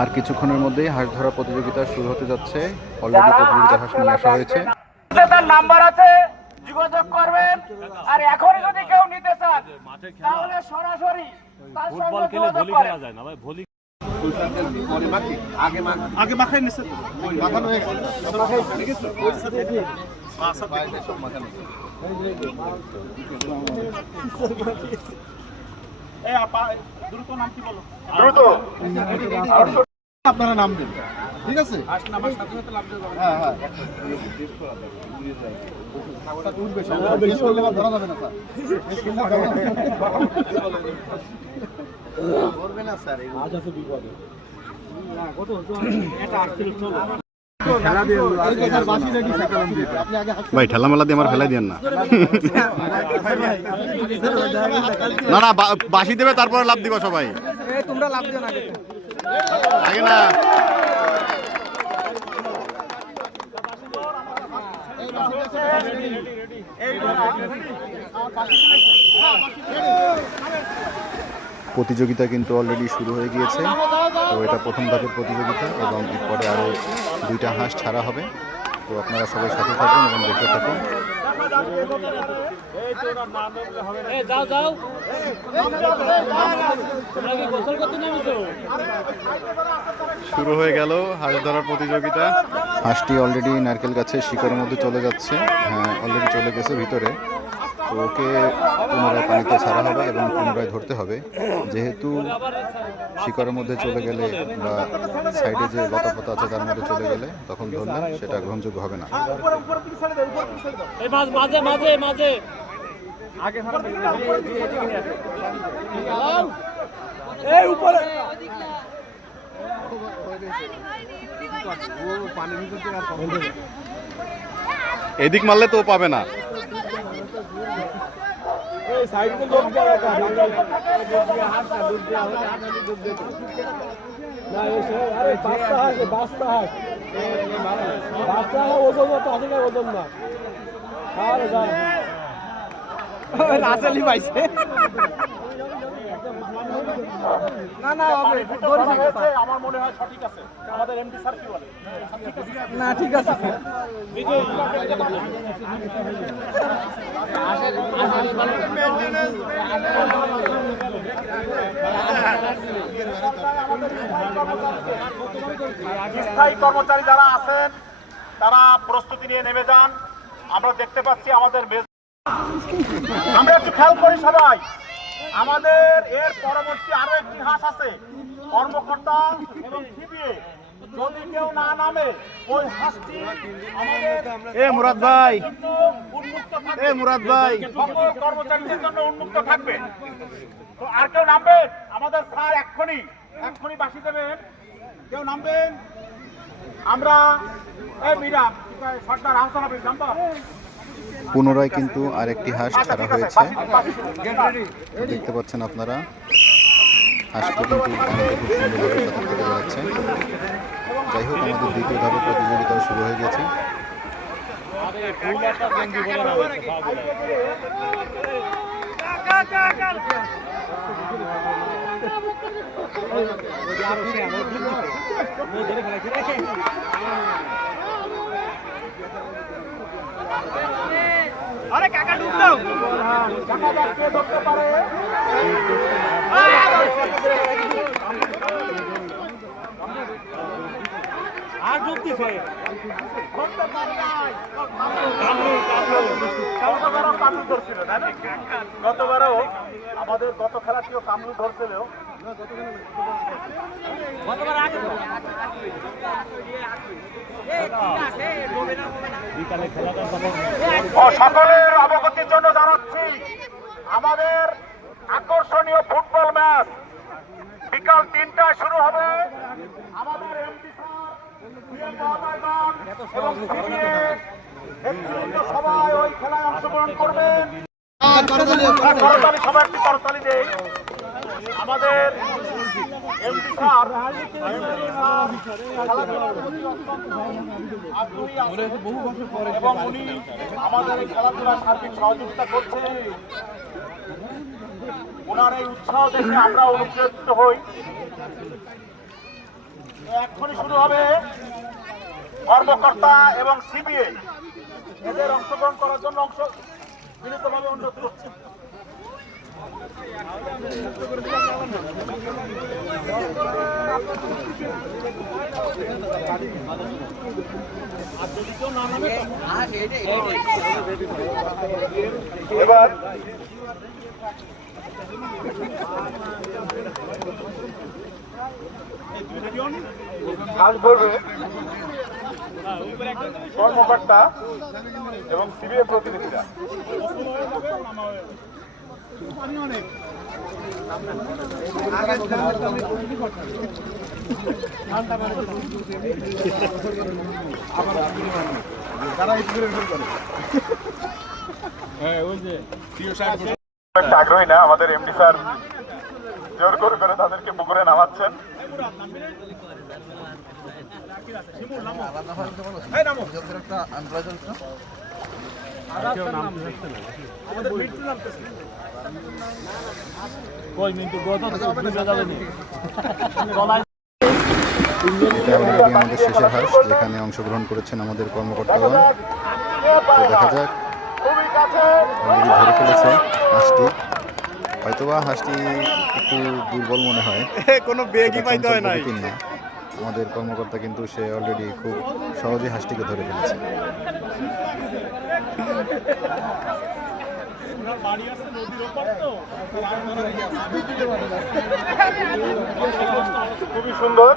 আর কিছুক্ষণের মধ্যেই হাঁস ধরা প্রতিযোগিতা শুরু হতে যাচ্ছে। অলরেডি প্রতিযোগিতা হাঁস নিয়ে আসা হয়েছে। তার নাম্বার আছে, যোগাযোগ করবেন। আর এখনই যদি কেউ নিতে চান তাহলে সরাসরি তার সঙ্গে যোগাযোগ করা যায় না ভাই। ভলি আগে মাখাই নিছে, মাখানো হয়েছে, মাখাই ঠিক আছে। আচ্ছা ভাই সব মাখানো। এই আপা দ্রুত নাম কি বলো? দ্রুত আপনারা নাম দেন, ঠিক আছে? আসলে আমার সাথে সাথে লাভ দেব। হ্যাঁ হ্যাঁ উঠবে সব, বেশ করলে আর ধরা যাবে না স্যার, বেশ করলে ধরা যাবে করবে না স্যার। আজ আছে বিপদে না কত এটা আসছিল চলো খেলা দিয়ে স্যার বাসি রেডি স্যার। আপনি আগে ভাই ঠেলা মেলা দিয়ে আমার ফেলাই দেন না। না না বাসি দেবে তারপরে লাভ দিবা সবাই। এই তোমরা লাভ দিও না আগে না। প্রতিযোগিতা কিন্তু অলরেডি শুরু হয়ে গিয়েছে। তো এটা প্রথম ধাপের প্রতিযোগিতা এবং এরপরে আরও 2টা হাঁস ছাড়া হবে। তো আপনারা সবাই সাথে থাকুন এবং দেখতে থাকুন। শুরু হয়ে গেল হাঁস ধরার প্রতিযোগিতা। হাঁসটি অলরেডি নারকেল গাছের শিকড়ের মধ্যে চলে যাচ্ছে। হ্যাঁ অলরেডি চলে গেছে ভিতরে। তো ওকে পুনরায় পানিতে ছাড়া হবে এবং পুনরায় ধরতে হবে। যেহেতু শিকড়ের মধ্যে চলে গেলে বা সাইডে যে লতা পাতা আছে তার মধ্যে চলে গেলে তখন ধরলে সেটা গ্রহণযোগ্য হবে না। এদিক মারলে তো পাবে না। রাসেলি পাইছে না না আমার মনে হয় সঠিক আছে। আমাদের এমডি স্যার কি বলে? না ঠিক আছে স্থায়ী কর্মচারী যারা আছেন তারা প্রস্তুতি নিয়ে নেমে যান। আমরা দেখতে পাচ্ছি আমাদের আমরা একটু খেয়াল করি সবাই, আমাদের এর পরবর্তী আরো একটি হাঁস আছে। কর্মকর্তা এবং সিবিএ যদি কেউ না নামে ওই হাঁসটি আমাদের মুরাদ ভাই উন্মুক্ত থাকবে। মুরাদ ভাই সকল কর্মচারীদের জন্য উন্মুক্ত থাকবে। তো আর কেউ নামবেন? আমাদের স্যার এক্ষুনি বাসি দেবেন। কেউ নামবেন? আমরা এই মিরা সর্দার হাসান হবে নাম্বার। পুনরায় কিন্তু আরেকটি হাঁস ছাড়া হয়েছে। দেখতে পাচ্ছেন আপনারা হাঁসটি কিন্তু পানিতে খুব সুন্দরভাবে সাঁতার কেটে বেড়াচ্ছে। যাই হোক আমাদের দ্বিতীয় ধাপের প্রতিযোগিতাও শুরু হয়ে গেছে। আরে কাকা ডুব দাও, কাকা যাচ্ছে ধরতে পারে। আর ডুব দিছে ধরতে পারে নাই। কামরু ধরছিল না? গতবারও আমাদের গত খেলাটিও কামরু ধরছিল। সকলের অবগতির জন্য জানাচ্ছি আমাদের আকর্ষণীয় ফুটবল ম্যাচ বিকাল 3টায় শুরু হবে। আমাদের এমপি সবাই ওই খেলায় অংশগ্রহণ করবেন। সবাই একটি করতালি দেই। আমাদের এমপি স্যার এবং উনি আমাদের এই খেলাধুলার সার্বিক সহযোগিতা করছে। ওনার এই উৎসাহ দেখে আমরা অনুপ্রাণিত হই। এখনই শুরু হবে কর্মকর্তা এবং সিবিআই এদের অংশগ্রহণ করার জন্য বিনীতভাবে অনুরোধ করছি। এবার কাজ করবে কর্মকর্তা এবং সিবিআই প্রতিনিধিরা। আগ্রহী না, আমাদের এমডি স্যার জোর করে করে তাদেরকে পুকুরে নামাচ্ছেন। এটা অলরেডি আমাদের শেষের হাঁস, যেখানে অংশগ্রহণ করেছেন আমাদের কর্মকর্তাগণ। তো দেখা যাক, অলরেডি ধরে ফেলেছে হাঁসটি। হয়তোবা হাঁসটি একটু দুর্বল মনে হয়, কোনো বেগই পাইতে হয় নাই। প্রকৃতির না। আমাদের কর্মকর্তা কিন্তু সে অলরেডি খুব সহজে হাঁসটিকে ধরে ফেলেছে। খুবই সুন্দর।